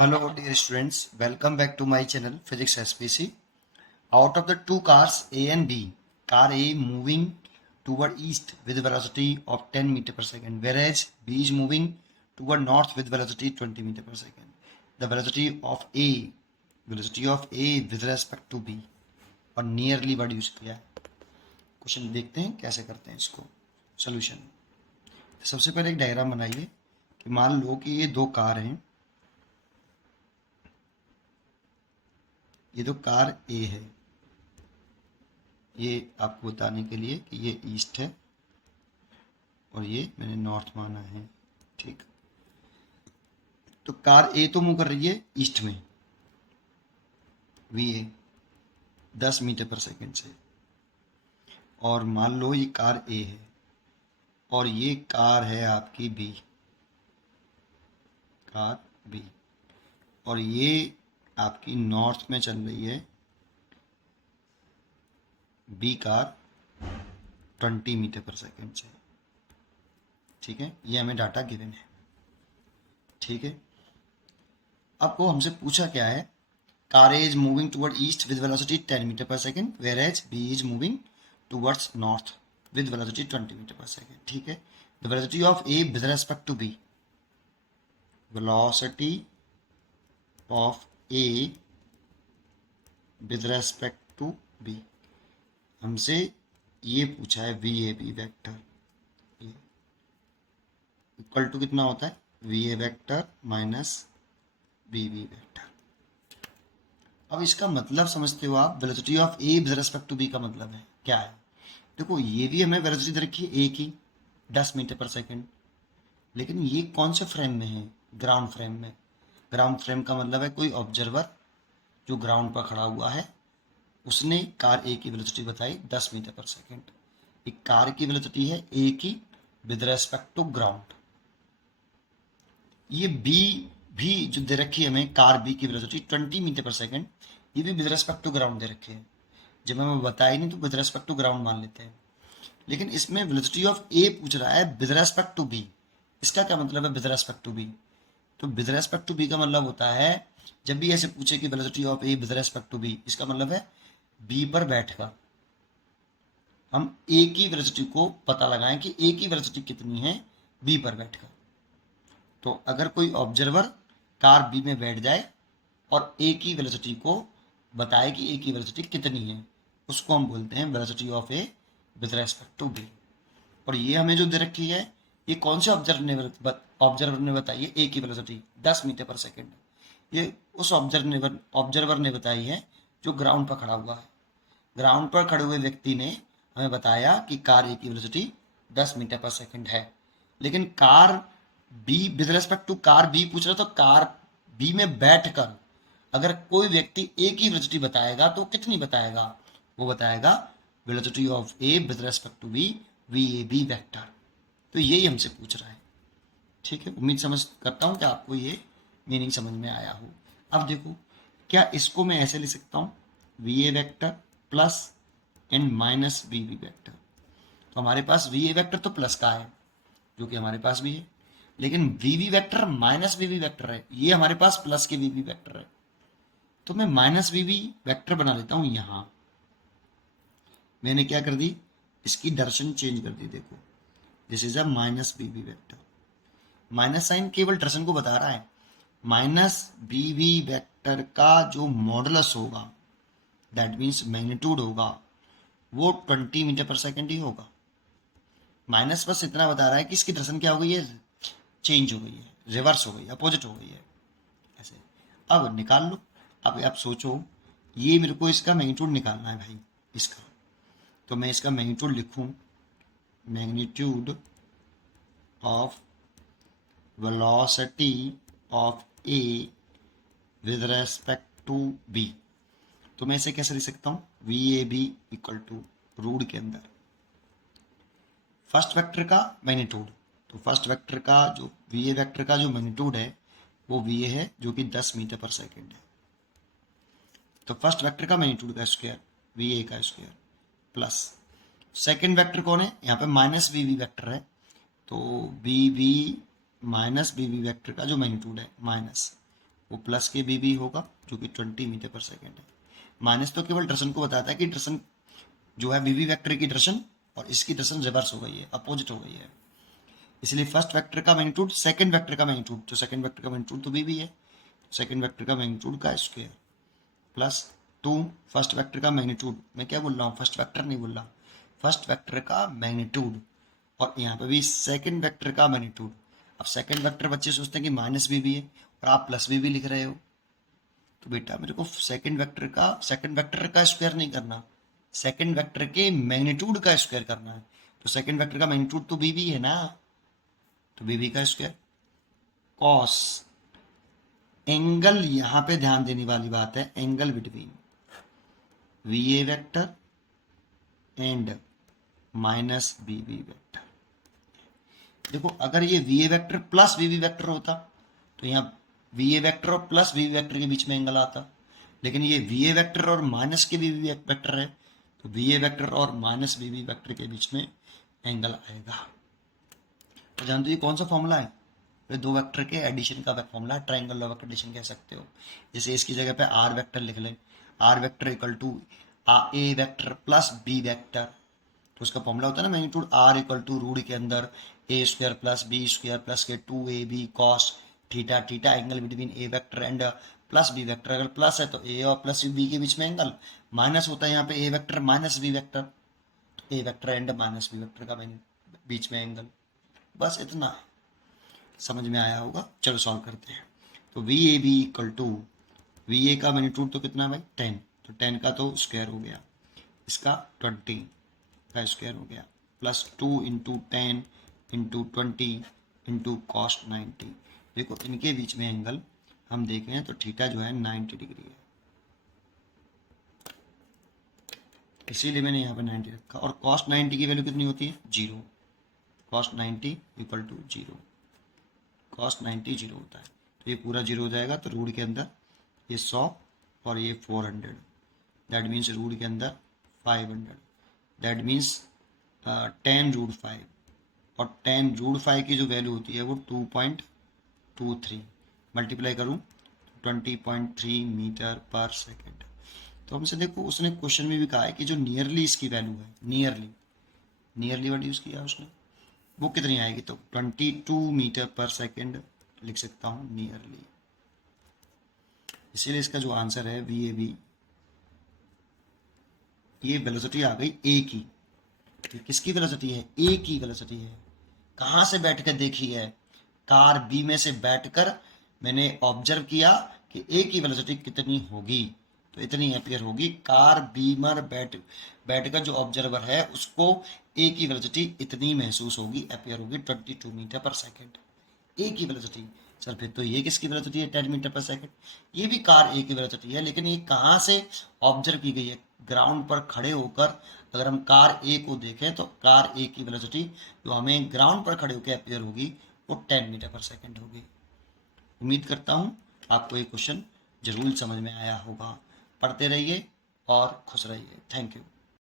Hello, dear students. Welcome back to my channel Physics SPC. Out of the two cars A and B, car A moving toward east with velocity of 10 meter per second, whereas B is moving toward north with velocity 20 meter per second. The velocity of A with respect to B और nearly word use किया है. Question देखते हैं कैसे करते हैं इसको. Solution. सबसे पहले एक डायग्राम बनाइए कि मान लो कि ये दो कार हैं. ये तो कार ए है. ये आपको बताने के लिए कि ये ईस्ट है और ये मैंने नॉर्थ माना है. ठीक. तो कार ए तो मूव कर रही है ईस्ट में V A 10 meter per second से. और मान लो ये कार ए है और ये कार है आपकी बी. कार बी और ये आपकी नॉर्थ में चल रही है B car 20 meter per second से. ठीक है, ये हमें डाटा गिवन है. ठीक है, अब वो हमसे पूछा क्या है. Car A is moving toward east with velocity 10 meter per second, where as B is moving towards north with velocity 20 meter per second. ठीक है, the velocity of A with respect to B. Velocity of A with respect to B. हमसे ये पूछा है V A B vector equal to कितना होता है V A vector minus B B vector. अब इसका मतलब समझते हो आप. Velocity of A with respect to B का मतलब है क्या है. देखो, ये भी हमें वेलोसिटी दे रखी है ए की 10 मीटर पर सेकंड, लेकिन ये कौन से फ्रेम में है. ग्राउंड फ्रेम में. ग्राउंड फ्रेम का मतलब है कोई ऑब्जर्वर जो ग्राउंड पर खड़ा हुआ है उसने कार ए की वेलोसिटी बताई 10 मीटर पर सेकंड. एक कार की वेलोसिटी है ए की विद रेस्पेक्ट टू ग्राउंड. ये बी भी जो दे रखी है हमें कार बी की वेलोसिटी 20 मीटर पर सेकंड, ये भी विद रेस्पेक्ट टू ग्राउंड दे रखी है. जब हमें बताया नहीं तो विद रेस्पेक्ट टू ग्राउंड मान लेते हैं, लेकिन इसमें वेलोसिटी ऑफ ए पूछ रहा है विद रेस्पेक्ट टू बी. इसका क्या मतलब है विद रेस्पेक्ट टू बी. तो विद रेस्पेक्ट टू बी का मतलब होता है जब भी ऐसे पूछे कि velocity of A with respect to B, इसका मतलब है बी पर बैठकर हम ए की वेलोसिटी को पता लगाएं कि ए की वेलोसिटी कितनी है बी पर बैठकर. तो अगर कोई ऑब्जर्वर कार बी में बैठ जाए और ए की वेलोसिटी को बताए कि ए की वेलोसिटी कितनी है, उसको हम बोलते हैं velocity of A with respect to B. और ये हमें जो दे रखी है ये कौन से ऑब्जर्वर ने बताई है ए की वेलोसिटी 10 मीटर पर सेकंड. ये उस ऑब्जर्वर ने बताई है जो ग्राउंड पर खड़ा हुआ है. ग्राउंड पर खड़े हुए व्यक्ति ने हमें बताया कि कार ए की वेलोसिटी 10 मीटर पर सेकंड है. लेकिन car B with respect to car B पूछ रहा, तो कार बी में बैठकर अगर कोई व्यक्ति ए की वेलोसिटी बताएगा तो कितनी बताएगा. वो बताएगा velocity of A with respect to B V A B vector. तो यही हमसे पूछ रहा है. ठीक है, उम्मीद समझ करता हूँ कि आपको ये मीनिंग समझ में आया हो. अब देखो, क्या इसको मैं ऐसे लिख सकता हूँ V A vector plus and minus V B vector. तो हमारे पास वी ए वैक्टर तो प्लस का है जो कि हमारे पास भी है, लेकिन V B vector minus V B vector है. ये हमारे पास प्लस के वी बी वैक्टर है. तो मैं माइनस वी बी वैक्टर बना लेता हूँ. यहां मैंने क्या कर दी, इसकी डायरेक्शन चेंज कर दी. देखो, this is a minus B B vector. Minus sign केवल डायरेक्शन को बता रहा है. माइनस बी बी वैक्टर का जो मॉडुलस होगा, दैट मीन्स मैग्नीट्यूड होगा, वो 20 मीटर पर सेकंड ही होगा. माइनस बस इतना बता रहा है कि इसकी डायरेक्शन क्या हो गई है, चेंज हो गई है, रिवर्स हो गई है, अपोजिट हो गई है. ऐसे अब निकाल लो. अब आप सोचो, ये मेरे को इसका मैग्नीट्यूड निकालना है भाई इसका. तो मैं इसका मैग्नीट्यूड लिखूं, magnitude of velocity of A with respect to B. तो मैं इसे कैसे लिख सकता हूँ, V A B equal to root के अंदर फर्स्ट वेक्टर का मैग्नीट्यूड. तो फर्स्ट वेक्टर का जो वी ए वेक्टर का जो मैग्नीट्यूड है वो वी ए है जो कि 10 मीटर पर सेकंड है. तो फर्स्ट वेक्टर का मैग्नीट्यूड का स्क्वायर वी ए का स्क्वायर प्लस सेकंड वेक्टर कौन है, यहाँ पे माइनस वी वी वेक्टर है. तो V V minus V V vector का जो मैग्नीट्यूड है माइनस वो प्लस के वी होगा जो कि 20 मीटर पर सेकेंड है। माइनस तो केवल डायरेक्शन को बताता है कि डायरेक्शन जो है वी वेक्टर की डायरेक्शन और इसकी डायरेक्शन रिवर्स हो गई है, अपोजिट हो गई है। इसलिए फर्स्ट वेक्टर का मैग्नीट्यूड सेकंड वेक्टर का मैग्नीट्यूड, तो सेकंड वेक्टर का मैग्नीट्यूड तो वी है, सेकंड वेक्टर का मैग्नीट्यूड का स्क्वायर प्लस 2 फर्स्ट वेक्टर का मैग्नीट्यूड, मैं क्या बोल रहा हूँ, फर्स्ट वेक्टर नहीं बोल रहा, फर्स्ट वेक्टर का मैग्नीट्यूड, और यहाँ पे भी सेकंड वेक्टर का मैग्नीट्यूड। अब सेकंड वेक्टर बच्चे सोचते हैं कि माइनस भी है और आप प्लस भी लिख रहे हो, तो बेटा मेरे को सेकंड वेक्टर का स्क्वायर नहीं करना, सेकंड वेक्टर के मैग्नीट्यूड का स्क्वायर करना है। तो सेकंड वेक्टर का मैग्नीट्यूड तो बी है ना, तो बी का स्क्वायर कॉस, एंगल यहां पे ध्यान देने वाली बात है, angle between V A vector and minus B vector. देखो अगर ये V A vector plus V vector होता तो यहाँ वी ए वेक्टर और प्लस वी वेक्टर के बीच में एंगल आता, लेकिन ये वी ए वेक्टर और माइनस के वी वेक्टर है, तो वी ए वेक्टर और माइनस वी वेक्टर के बीच में एंगल आएगा। तो जानते हो ये कौन सा फॉर्मूला है, तो दो वेक्टर के एडिशन का फॉर्मूला है, ट्राइंगल लॉ ऑफ एडिशन कह सकते हो। जैसे इसकी जगह पे आर वेक्टर लिख लें, R vector equal to A vector plus B vector, तो उसका फॉर्मूला होता है ना magnitude R equal to root के अंदर A square plus B square plus के 2ab cos theta, theta angle between A vector and plus B vector, अगर plus है तो ए और प्लस बी के बीच में एंगल, माइनस होता है यहाँ पे A vector minus B vector, A vector and minus B vector का बीच में एंगल। बस इतना है, समझ में आया होगा। चलो सॉल्व करते हैं। तो V A B equal to V A का मैग्नीट्यूड तो कितना भाई 10, तो 10 का तो स्क्वायर हो गया, इसका 20 का स्क्वायर हो गया, plus 2 into 10 into 20 into cos 90। देखो इनके बीच में एंगल हम देखें तो थीटा जो है 90 डिग्री है, इसीलिए मैंने यहाँ पे 90 रखा। और कॉस 90 की वैल्यू कितनी होती है 0, कॉस 90 इक्वल टू 0, कॉस 90 0 होता है, तो ये पूरा 0 हो जाएगा। तो रूट के अंदर ये 100 और ये 400, दैट मीन्स रूट के अंदर 500, दैट मीन्स 10 रूट 5, और 10 रूट 5 की जो वैल्यू होती है वो 2.23, मल्टीप्लाई करूँ 20.3 मीटर पर सेकेंड। तो हमसे देखो उसने क्वेश्चन में भी कहा है कि जो नियरली इसकी वैल्यू है, नियरली वर्ड यूज़ किया उसने, वो कितनी आएगी, तो 22 मीटर पर सेकेंड लिख सकता हूँ नियरली। इसीलिए इसका जो आंसर है वी ए बी, ये वेलोसिटी आ गई ए की, किसकी वेलोसिटी है, ए की वेलोसिटी है। कहाँ से बैठ कर देखी है, कार बी में से बैठकर मैंने ऑब्जर्व किया कि ए की वेलोसिटी कितनी होगी, तो इतनी एम्पियर होगी। कार बी में बैठकर जो ऑब्जर्वर है उसको ए की वेलोसिटी इतनी महसूस होगी, एम्पियर होगी 22 मीटर पर सेकेंड, ए की वेलोसिटी। सर फिर तो ये किसकी वेलोसिटी है 10 मीटर पर सेकेंड, ये भी कार ए की वेलोसिटी है, लेकिन ये कहाँ से ऑब्जर्व की गई है, ग्राउंड पर खड़े होकर। अगर हम कार ए को देखें तो कार ए की वेलोसिटी जो हमें ग्राउंड पर खड़े होकर अपियर होगी वो 10 मीटर पर सेकेंड होगी। उम्मीद करता हूँ आपको ये क्वेश्चन जरूर समझ में आया होगा। पढ़ते रहिए और खुश रहिए। Thank you.